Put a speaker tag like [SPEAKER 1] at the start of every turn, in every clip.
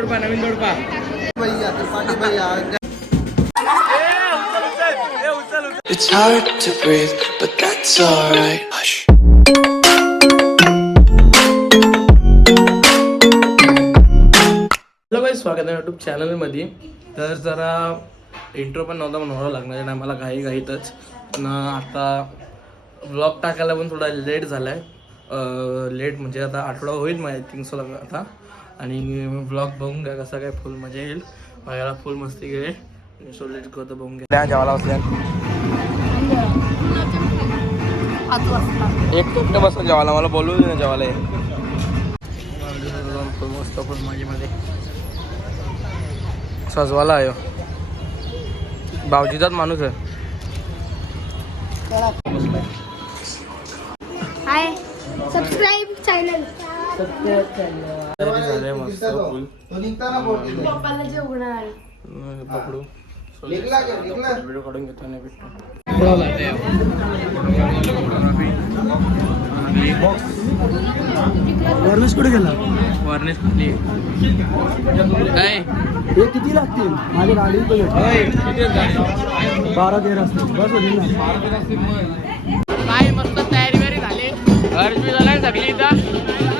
[SPEAKER 1] तोडपा नवीन
[SPEAKER 2] भैया
[SPEAKER 3] It's hard to breathe, but that's alright. Hush.
[SPEAKER 1] Hello बाई स्वागत आहे यूट्यूब चॅनलमध्ये तर जरा इंट्रो पण नव्हता म्हणावं लागणार आहे मला घाई घाईतच. पण आता ब्लॉग टाकायला पण थोडा लेट झाला आहे लेट म्हणजे आता आठवडा होईल माय थिंक सो आता. आणि ब्लॉग बघून घ्या कसा काय फुल मजा येईल. बघायला फुल मस्ती गेले सो लेट करतो बघून घ्या. जेवायला बसल्या. एक तो बसून जेवायला मला बोलू दे ना जेवायला. मस्त फुल सजवाला आहे ह्यो. भावजीचाच माणूस आहे.
[SPEAKER 4] हाय सबस्क्राईब चॅनल
[SPEAKER 1] तयारी झाली मस्त फुल
[SPEAKER 2] तो निघताना बोट दिले.
[SPEAKER 4] पप्पाला जेवणार
[SPEAKER 1] अं, पकडू
[SPEAKER 2] निघला का? निघला?
[SPEAKER 1] व्हिडिओ काढून घेतो आणि भेटतो
[SPEAKER 5] वरनेस कुठे गेला
[SPEAKER 1] वारनेस कुठली काय
[SPEAKER 5] हे किती लागतील माझ्या गाडी. बारा तेरा असतील बस होईल ना
[SPEAKER 1] काय मस्त तयारी बियारी झाली घर बी झाला सगळी इथं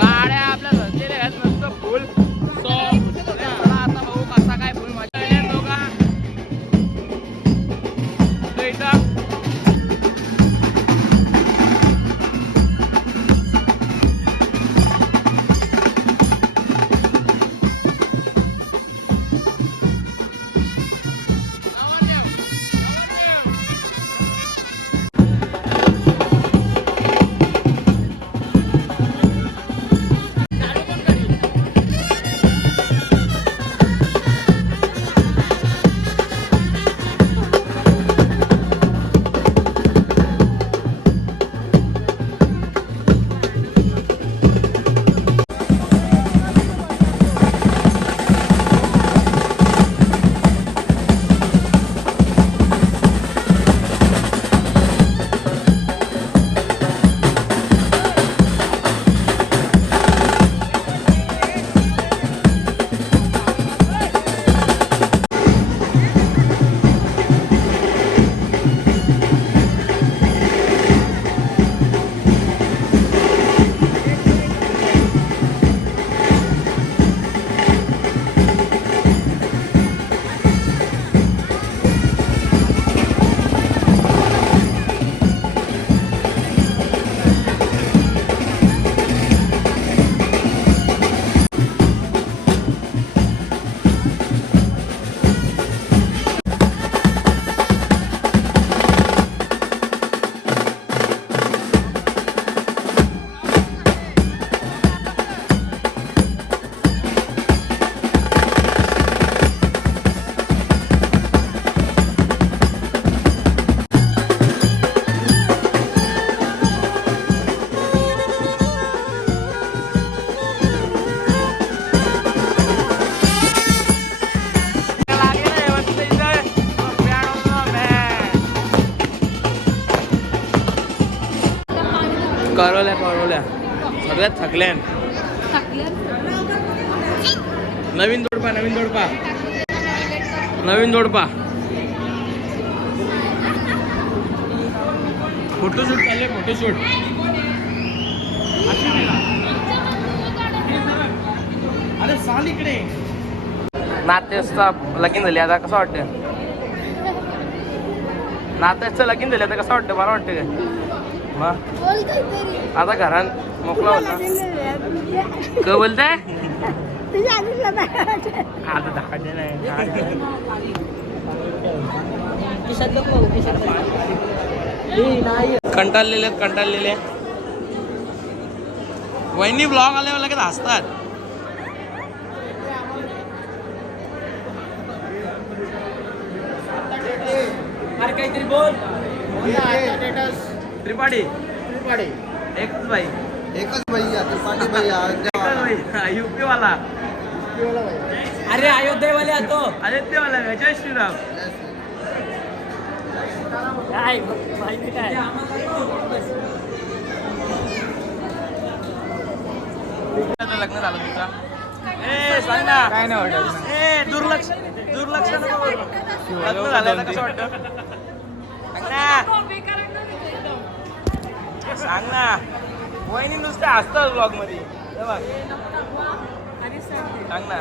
[SPEAKER 1] सगळ्यात थकल्या नवीन दोडपा नवीन दोडपा नवीन दोडपा फोटोशूट चालले फोटोशूट अरे साल इकडे. नातेसचा लगीन झाली आता कसं वाटतं नात्याचं लगीन झालं आता कसं वाटतं बरं वाटतं काय? मग आता घरात मोकळा होता. क बोलताय? आता नाही कंटाळलेले आहेत कंटाळलेले वहिनी ब्लॉग आले लगेच हसतात. अरे काहीतरी बोल. त्रिपाठी. त्रिपाठी. एकच बाई.
[SPEAKER 2] एकच भैया त्रिपाठी भैया
[SPEAKER 1] युपी वाला
[SPEAKER 5] अरे अयोध्येवाले आतो.
[SPEAKER 1] आदित्य वाला जय श्रीराम.
[SPEAKER 5] काय माहिती काय?
[SPEAKER 1] आता लग्न झालं तुझा
[SPEAKER 6] ए सांग. ना काय नाही वाटत. ए दुर्लक्ष दुर्लक्ष नको. लग्न आता कसं वाटतं? सांग ना. वहिनी नुसतं हसतात ब्लॉगमध्ये. सांग ना.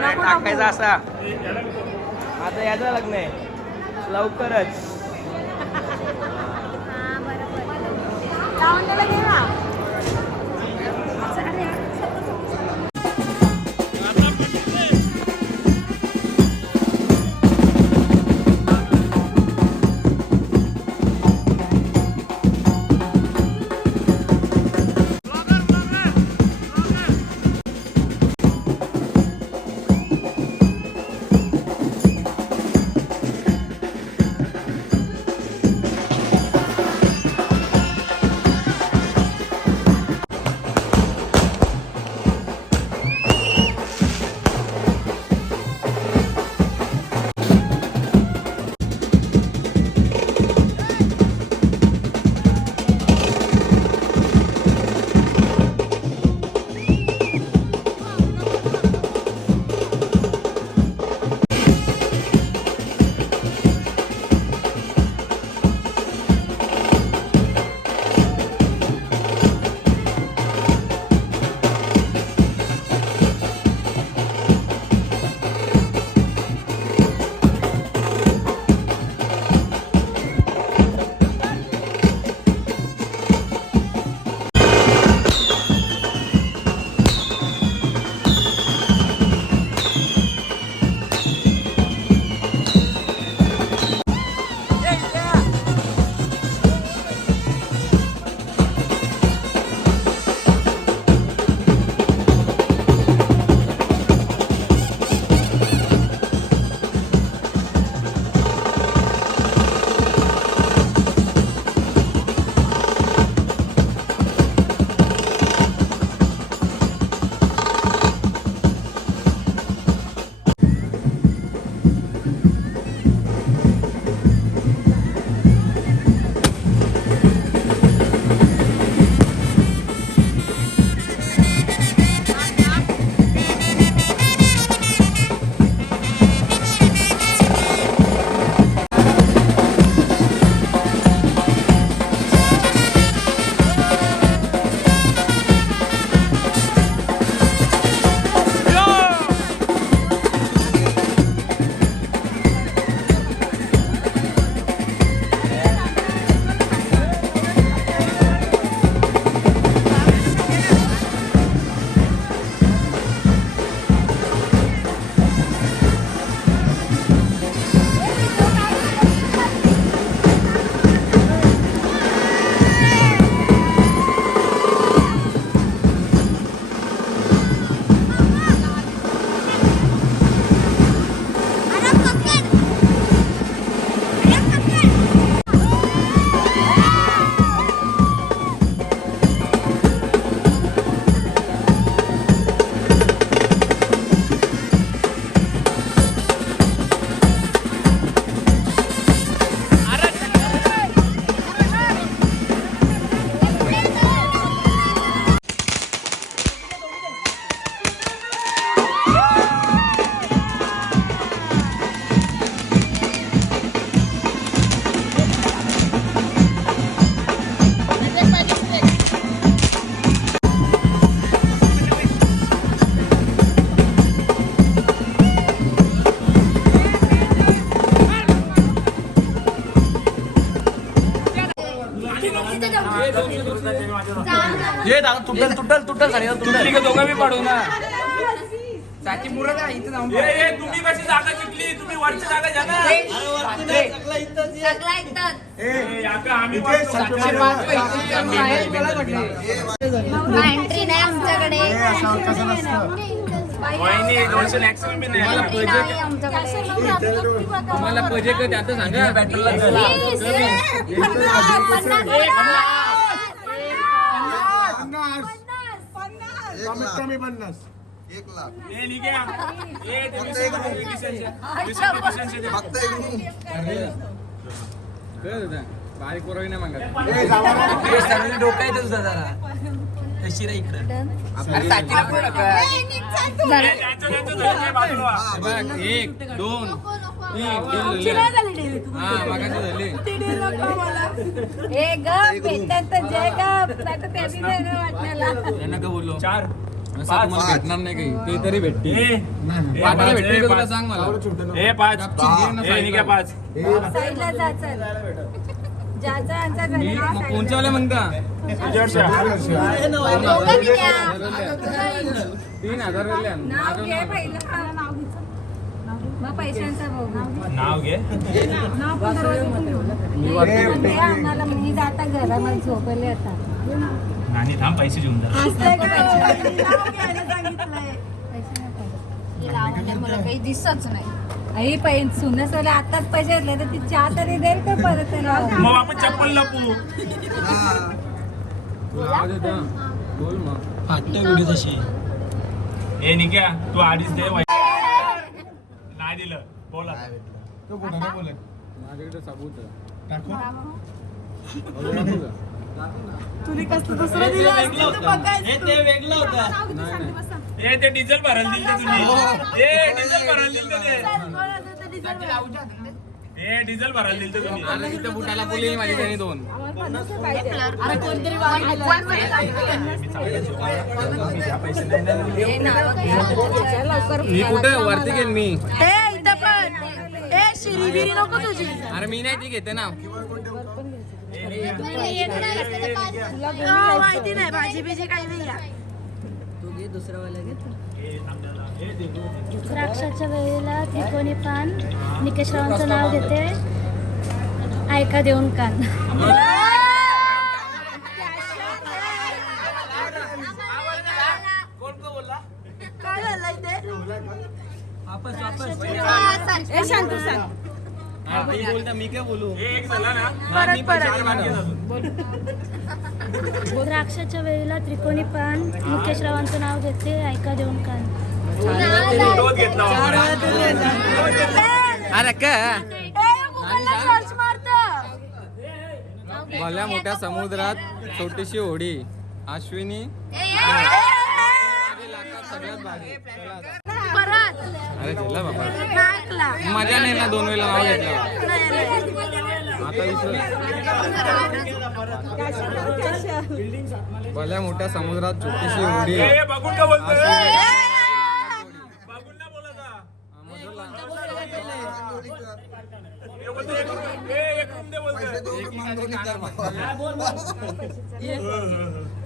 [SPEAKER 6] नाही टाकायचा असा. आता याचं लग्न आहे. लवकरच. हे दादा तुटल तुटल तुटल सांगितलं तुटल. दोघं मी पाडू ना? तुम्ही कशी जागा शिकली तुम्ही वरची जागा घ्या ना.
[SPEAKER 2] एंट्री नाही आमच्याकडे.
[SPEAKER 6] वहिनी दोनशे मॅक्सिमम बी नाही.
[SPEAKER 2] Entry नाही आमच्याकडे.
[SPEAKER 6] तुम्हाला बजेट त्याचं सांगा.
[SPEAKER 2] पन्नास, पन्नास,
[SPEAKER 5] एक लाख.
[SPEAKER 7] कमी पन्नास.
[SPEAKER 5] एक लाख.
[SPEAKER 6] हे निघे हे ते वीस
[SPEAKER 5] एक. फक्त रूम
[SPEAKER 7] बारीक पोरं नाही मागत.
[SPEAKER 6] डोकं आहे तुझं जरा.
[SPEAKER 5] एक दोन.
[SPEAKER 2] हे ग भेटतात तर जय ग नाही तर त्यांनी नाही ना वाटण्याला.
[SPEAKER 5] नका बोललो? चार असं तुम्हाला भेटणार नाही काही. ते तरी भेटते वाटायला भेटते का तुला सांग मला?
[SPEAKER 6] ए पाच.
[SPEAKER 5] गपचूप घे ना
[SPEAKER 6] ए निघा पाच.
[SPEAKER 2] साईडला जायचं ज्याचा यांचा
[SPEAKER 5] मी
[SPEAKER 2] हा
[SPEAKER 5] मग
[SPEAKER 2] साईडला.
[SPEAKER 5] कोणच्या वाल्या म्हणता
[SPEAKER 2] दोघं द्या.
[SPEAKER 5] तीन हजार वेळेला.
[SPEAKER 2] नाव घे पहिलं. हा. मग पैशांचं बघू
[SPEAKER 6] नाव घे.
[SPEAKER 2] नाव पण दरवाजा द्या आम्हाला मी जाता घरामध्ये झोपले आता.
[SPEAKER 6] नानी थांब पैसे घेऊन जा.
[SPEAKER 2] पैसे नाही पाहिजे. लावण्या मला काही दिसतच नाही. आई पैसे सुनसवाले आताच पैसे घेतले तर ती चहा तरी देईल का परत? त्याला?
[SPEAKER 6] मग आपण चप्पल लपू?
[SPEAKER 5] बोल. मग.
[SPEAKER 6] ए निघ्या. तू अडीच दे वै- नाही दिलं बोला
[SPEAKER 5] माझ्याकडे साबूत आहे. नाही, नाही.
[SPEAKER 6] ए ते डिझेल भरायला दिल ते तुम्ही ए डिझेल भरायला दिल ते. ए डिझेल भरायला. दिल ते तुम्ही
[SPEAKER 5] अरे इथं बुटाला बोलली माझी त्याने दोन.
[SPEAKER 2] हे घ्या. लवकर
[SPEAKER 5] मी कुठे वरती घेईन मी. अरे मी नाही ती घेते ना.
[SPEAKER 8] द्राक्षाच्या वेळेला त्रिकोणी पान. निकेशरावांचं नाव घेते. ऐका देऊन कान.
[SPEAKER 5] ती बोलता मी काय बोलू?
[SPEAKER 6] ए, एक झाला ना?
[SPEAKER 5] मी पण चार मागं.
[SPEAKER 8] द्राक्षाच्या वेळेला त्रिकोणी पान निकेशरावांचं नाव घेते ऐका देऊन कान.
[SPEAKER 5] अरे का? भल्या मोठ्या समुद्रात छोटीशी होडी. अश्विनी. सगळ्यात भारी. चला आता. अरे चला बाबा. मजा नाही ना दोन वेळेला नाव घेतलं आता विसर भल्या मोठ्या समुद्रात छोटीशी
[SPEAKER 6] हा. बोलतोय, एक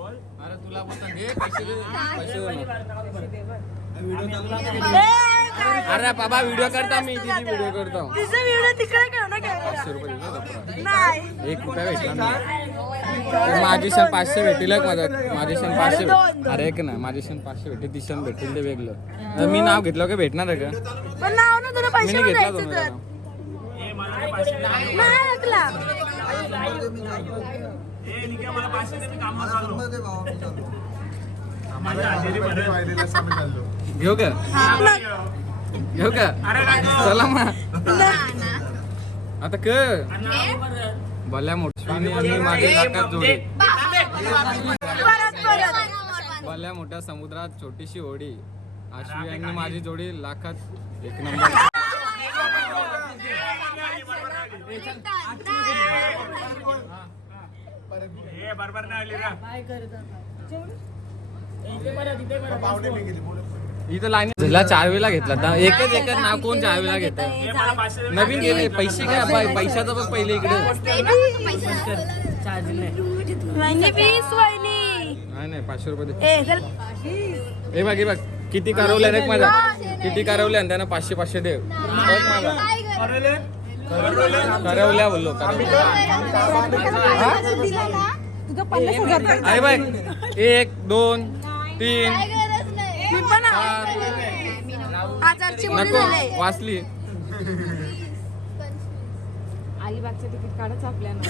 [SPEAKER 5] अरे तुला पण सांग, घे पैसे दे. पैसे दे ना. अरे बाबा व्हिडिओ करता मी तिची व्हिडिओ करतो. पाचशे रुपये दिले. एक रुपया भेटला माझी क्षण पाचशे भेटेल एक माझा. माझी क्षण पाचशे भेट- अरे एक ना माझी क्षण पाचशे भेटेल ती क्षण भेटेल ते वेगळं. अरे मी नाव घेतलं का भेटणार आहे का? मी नाही घेतला
[SPEAKER 6] निघ्या, मला पाचशे दे, मी कामावर आलो.
[SPEAKER 5] घेऊ का? घेऊ का?
[SPEAKER 6] अरे नको.
[SPEAKER 5] चला मग. आता कर. भल्या मोठ्या आणि जोडी. भल्या मोठ्या समुद्रात छोटीशी होडी. आश्वी आणि माझी जोडी लाखात एक नंबर.
[SPEAKER 6] ए, बरोबर नाही आली ना
[SPEAKER 5] इथं लाईन झाला चार वेळेला घेतला. आता एकच एकच नाव कोण चार वेळेला घेत
[SPEAKER 6] ए, मला पाचशे दे.
[SPEAKER 5] नवीन गेले पैसे काय पै- पैशाचं बघ पहिले इकडे नाही नाही पाचशे रुपये दे. हे बघ हे बघ. किती करवल्या रे किती करवल्या आणि त्यांना पाचशे पाचशे दे. बघ माझा.
[SPEAKER 6] अरे,
[SPEAKER 5] करवल्या बोललो. अरे बाय. एक दोन तीन नको वाचली.
[SPEAKER 9] अलिबागचं तिकीट काढायचं आपल्याला.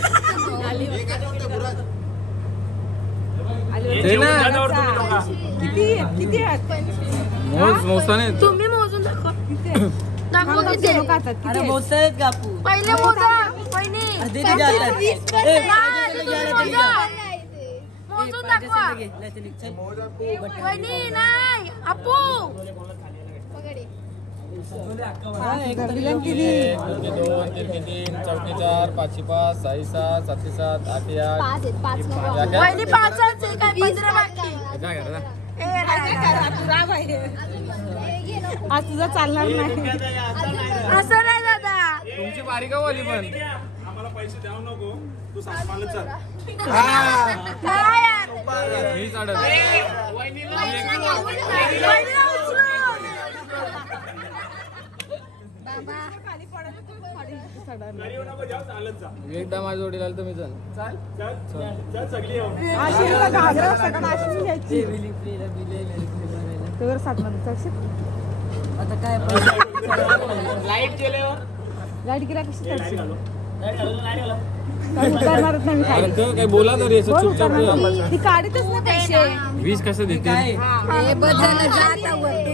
[SPEAKER 9] किती किती
[SPEAKER 5] मोज मोजताने
[SPEAKER 2] तुम्ही मोजून दाखवा. दाखवा
[SPEAKER 9] अरे
[SPEAKER 2] पहिले मोजा पहिली नाही, तुम्ही मोजा. मोजून दाखवा. वहिनी नाही. अपू.
[SPEAKER 5] एक दोन तीन तीन चौथी चार पाचशे पाच सहा सात सातशे सात आठ आठ.
[SPEAKER 2] पाच पाच
[SPEAKER 5] काय?
[SPEAKER 2] पाच.
[SPEAKER 9] आज तुझं चालणार नाही.
[SPEAKER 2] असं नाही दादा
[SPEAKER 5] तुमची बारी का वाली पण.
[SPEAKER 6] आम्हाला पैसे द्याव नको. तू चल?
[SPEAKER 5] मी चढत
[SPEAKER 6] जा.
[SPEAKER 5] एकदा माझ्या जोडीला आलं तर मी चल.
[SPEAKER 6] चल चल. चल सगळी येऊ
[SPEAKER 9] घागरा सगळं अशी घ्यायची. तेवर साठवण
[SPEAKER 6] लाइट गेल्यावर?
[SPEAKER 9] लाइट गेला कशी काय उतरणारच नाही मी खाली.
[SPEAKER 5] बोला तरी असं
[SPEAKER 9] कोण
[SPEAKER 5] चुपचाप
[SPEAKER 9] उतरणार?
[SPEAKER 5] ये.
[SPEAKER 9] नाही? ती काढतच ना पैसे.
[SPEAKER 5] वीस कसं देते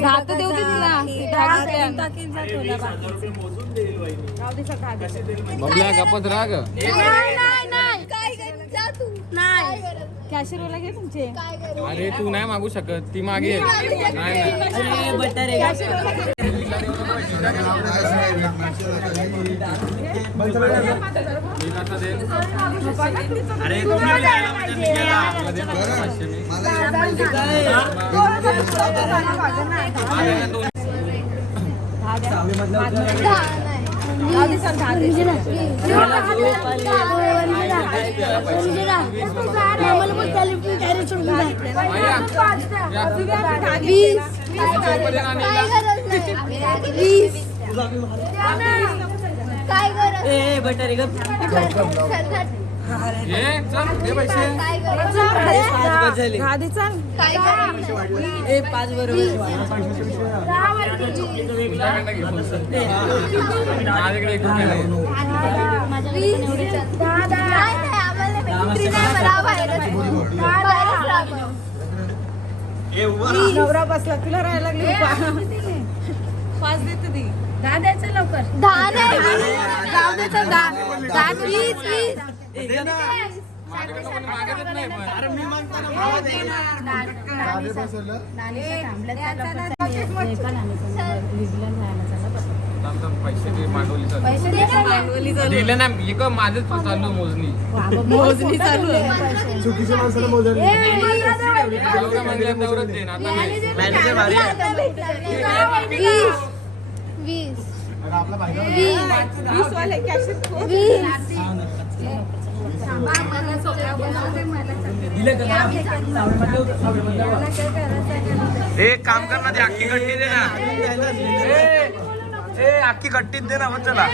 [SPEAKER 9] राहत देऊ दे तिला. ती
[SPEAKER 5] बबल्या गपत राग.
[SPEAKER 2] नाही नाही नाही. नाही.
[SPEAKER 9] कॅशियरवाला घे तुमचे.
[SPEAKER 5] अरे तू नाही मागू शकत. ती मागे. नाही नाही. मी कसं दे
[SPEAKER 6] अरे तुम्ही मी गेला.
[SPEAKER 5] फक्त पाचशे मी. ना. दोन.
[SPEAKER 2] काय गरज?
[SPEAKER 5] ये चल. दे
[SPEAKER 9] चाल.
[SPEAKER 5] नाही.
[SPEAKER 6] ए.
[SPEAKER 9] नवरा बसला तुला राहायला लागली. पाच देते ती. दहा द्यायचं लवकर.
[SPEAKER 5] माझ्याकडनं कोणी मागतच नाही पण. थांब, थांब, पैसे दे मांडवली चालू दिले ना मी का माझंच चालू मोजणी
[SPEAKER 9] मोजणी चालू आहे.
[SPEAKER 5] जेवढं म्हणलं तेवढंच दे ना आता नाही.
[SPEAKER 2] वीस.
[SPEAKER 9] वीस. वाले कॅशियर
[SPEAKER 2] वीस
[SPEAKER 10] एक काम कर ना ते अख्खी गट्टी दे ना. ए, ए अख्खी गट्टीत दे ना मग चला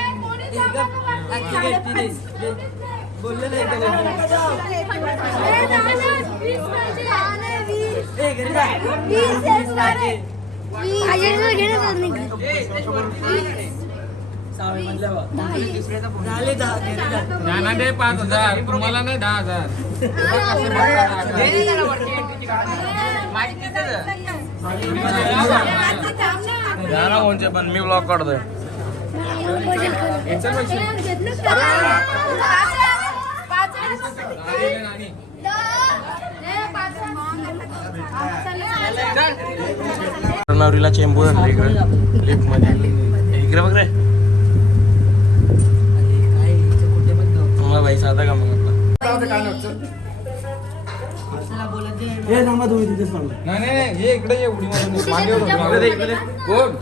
[SPEAKER 5] ज्ञाना दे पाच हजार तुम्हाला नाही दहा हजार. कसे
[SPEAKER 10] जा ना कोणचे पण मी ब्लॉग काढतोय. नवरीला चेंबू आणलं इकडे. लिफ्टमध्ये. इकडे बघ रे. मला बाई साधा का मग आपला
[SPEAKER 5] नाही नाही नाही, ये इकडे ये उडी मारून ये. मागे उडी मागे दे, इकडे. दे. कोण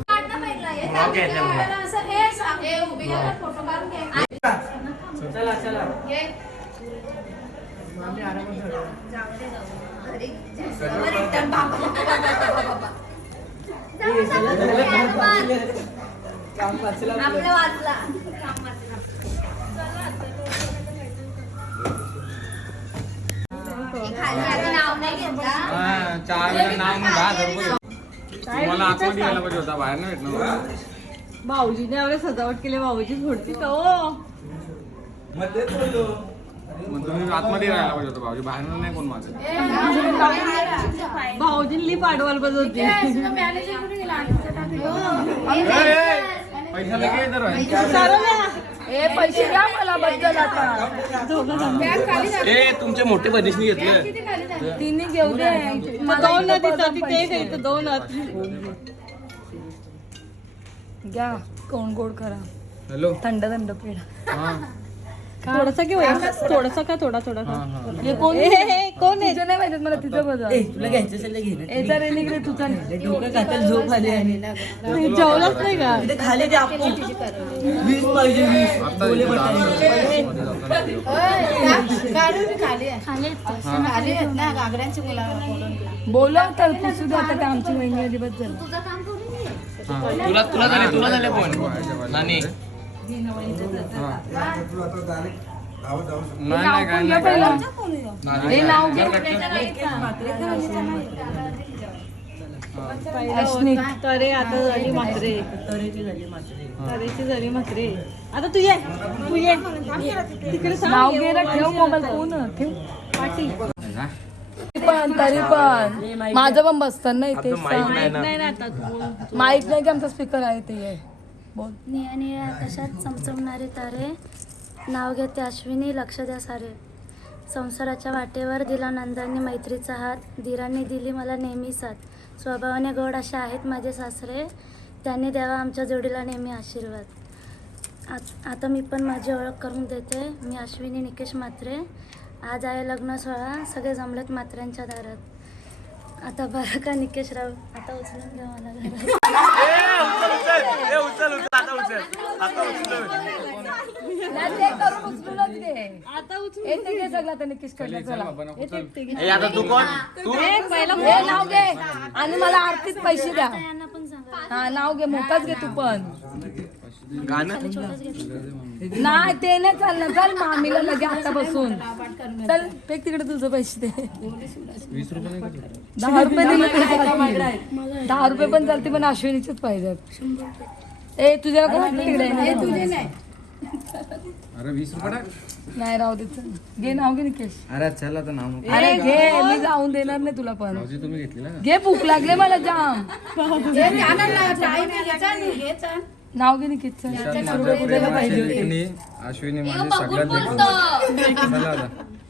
[SPEAKER 2] आपलं वाचला.
[SPEAKER 5] हा, चार नाव मग दहा हजार रुपये यायला पाहिजे होता बाहेर नाही भेटणार.
[SPEAKER 10] भाऊजीने एवढे सजावट केली भाऊजी का हो
[SPEAKER 5] मग तुम्ही आतमध्ये राहायला पाहिजे होतं भाऊजी. बाहेर नाही कोण माझं.
[SPEAKER 10] भाऊजींनी पाडवाल बजवते.
[SPEAKER 5] पैसा.
[SPEAKER 4] ए पैसे द्या मला बद्दल आता.
[SPEAKER 1] ए तुमचे मोठे बहिणीशी घेतले.
[SPEAKER 4] तिने घेऊ दे.
[SPEAKER 10] दोन तिथं दोन.
[SPEAKER 4] घ्या कोण गोड करा.
[SPEAKER 5] हॅलो.
[SPEAKER 4] थंड थंड पेढा.
[SPEAKER 5] हा.
[SPEAKER 10] थोडासा घेऊ थोडासा का? थोडा थोडा
[SPEAKER 5] हा हा.
[SPEAKER 4] हे कोण
[SPEAKER 10] हे, हे, हे, कोण आहे?
[SPEAKER 4] तुझं नाही माहिती मला तिचं बघा
[SPEAKER 11] तुला घ्यायचं असेल तर घे ना.
[SPEAKER 4] ए जर निघले तुझा
[SPEAKER 11] डोकं खात्यात झोप आली आहे.
[SPEAKER 10] हे जेवलाच नाही का?
[SPEAKER 11] इथे खाली ते आपण वीस पाहिजे वीस.
[SPEAKER 4] बोलव तर पुसू दे आता काय आमची वहिनी अजिबात झाली
[SPEAKER 1] तुला तुला झाले तुला झाले फोन. नानी.
[SPEAKER 5] नाही नाही काय नाही. काय नाही.
[SPEAKER 4] हे नाव घे अश्निक
[SPEAKER 10] तरे आता झाली मात्रे.
[SPEAKER 11] तऱ्हेची झाली मात्र.
[SPEAKER 10] तरेची झाली मात्रे. आता तू ये. तू ये. तिकडे सांग.
[SPEAKER 4] नाव
[SPEAKER 10] ये,
[SPEAKER 4] रे, ठेव मोबाईल फोन. ठेव. पाठी. पण तरी पण माझं पण बसतं ना इथे
[SPEAKER 10] नाही ना. आता तू
[SPEAKER 4] माईक नाही की आमचा स्पीकर आहे ते आहे. बोल.
[SPEAKER 8] निळ्या निळ्या आकाशात चमचमणारे तारे नाव घेते अश्विनी लक्ष द्या सारे. संसाराच्या वाटेवर दिला नंदांनी मैत्रीचा हात. धीरांनी दिली मला नेहमी साथ. स्वभावाने गोड असे आहेत माझे सासरे. त्यांनी द्यावा आमच्या जोडीला नेहमी आशीर्वाद. आत- आता मी पण माझी ओळख करून देते. मी अश्विनी निकेश मात्रे. आज आहे लग्न सोहळा. सगळे जमलेत मात्र्यांच्या दारात. आता बरं का निकेश राव आता उचलून घ्या मला
[SPEAKER 4] हे आणि मला आरतीत पैसे द्या. हा नाव घे मोठाच घे तू पण. नाही ते नाही चालणार. चल मामीला लगे आता बसून चल फेक तिकडे तुझं पैसे दे.
[SPEAKER 5] का?
[SPEAKER 4] दहा रुपये दिले तरी चालतील. दहा रुपये पण चालते पण अश्विनीचेच पाहिजेत. ए तुझ्या कोण तिकडे. ए, तुझे नाही.
[SPEAKER 5] अरे वीस रुपये टाक.
[SPEAKER 4] नाही राहू दे चल. घे नाव घे निकेश.
[SPEAKER 5] अरे चल आता नाव नको.
[SPEAKER 4] अरे घे मी जाऊन देणार नाही तुला पण.
[SPEAKER 5] भाऊजी तुम्ही घेतलेला का
[SPEAKER 4] घे भूक लागले मला जाम. नाव घे निकेश चल.
[SPEAKER 5] अश्विनी अश्विनी माझी सगळ्यात भेटून चला आता.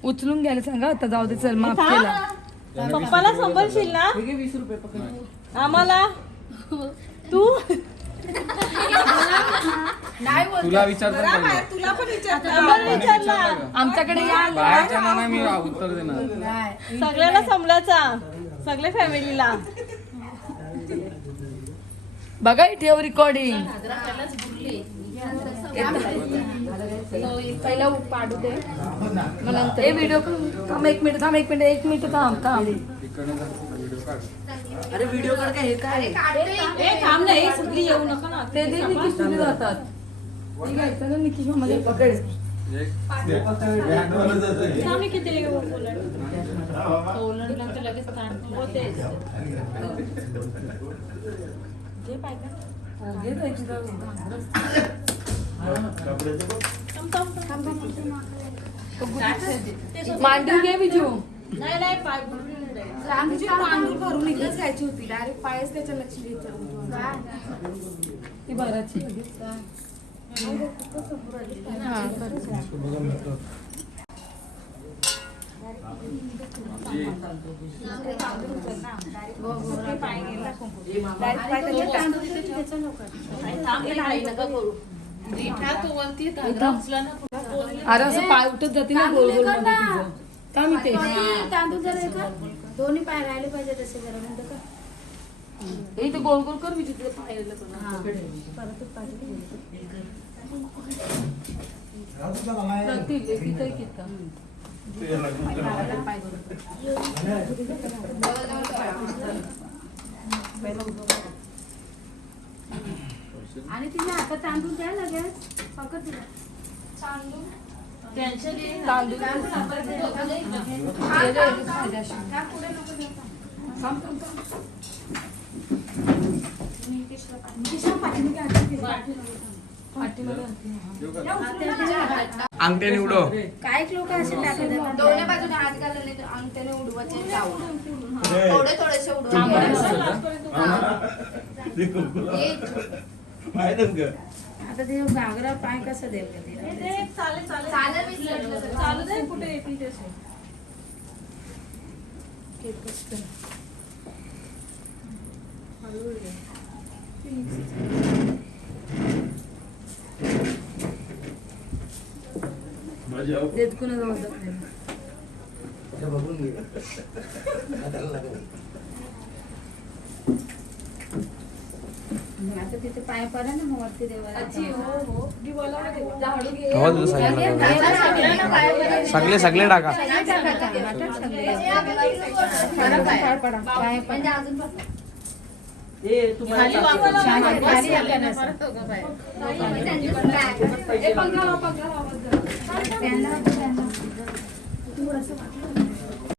[SPEAKER 4] उचलून घ्यायला सांगा आता जाऊ दे चल माफ केला.
[SPEAKER 10] पप्पाला सांभाळशील ना आम्हाला? तू?
[SPEAKER 5] तुला विचारतो ना.
[SPEAKER 10] तुला पण विचारला.
[SPEAKER 4] आमच्याकडे या.
[SPEAKER 5] बाहेरच्या ना मी उत्तर देणार.
[SPEAKER 10] सगळ्यांना सांभाळायचा सगळ्या फॅमिलीला
[SPEAKER 4] बघा ठेव रेकॉर्डिंग पहिला पाडू दे. नंतर. हे व्हिडिओ थांब एक मिनिट थांब एक मिनिट एक मिनिट थांब थांब.
[SPEAKER 11] अरे व्हिडिओ काढ काय हे काय?
[SPEAKER 10] ए थांब नाही सगळी येऊ नका ना.
[SPEAKER 4] ते दे निकिश तुझे जातात. ठीक आहे चला पकड.
[SPEAKER 10] किती ओलांडला तर लगेच ताण होते जे पाहिजे
[SPEAKER 4] घे ताई तुझा मांडून घे बिजू
[SPEAKER 10] नाही. नाही पाय
[SPEAKER 4] ती भराची अरे असं पाय उठत जाते ना गोल गोल का मी ते
[SPEAKER 8] तांदूळ जरा का दोन्ही पाय राहिले पाहिजे तसे जरा म्हणतो का
[SPEAKER 4] हे इथे गोल गोल कर प्रतीक हे किती आहे किती?
[SPEAKER 8] आणि तिने हातात तांदूळ द्या लगेच पकड तिला.
[SPEAKER 9] अंगठ्या निवडो.
[SPEAKER 4] काय लोक असे.
[SPEAKER 1] दोन्ही बाजूने हात घालले तर अंगठ्याने उडवायचे थोडे थोडेसे उडवायचे
[SPEAKER 4] आता ते घागरा पाय कसं देव
[SPEAKER 11] चालेल कुठे ते
[SPEAKER 4] देत आता तिथे पाय पडा ना मग वरती देवाला
[SPEAKER 9] सगळे सगळे टाका.
[SPEAKER 10] ए तुम्हाला
[SPEAKER 11] खाली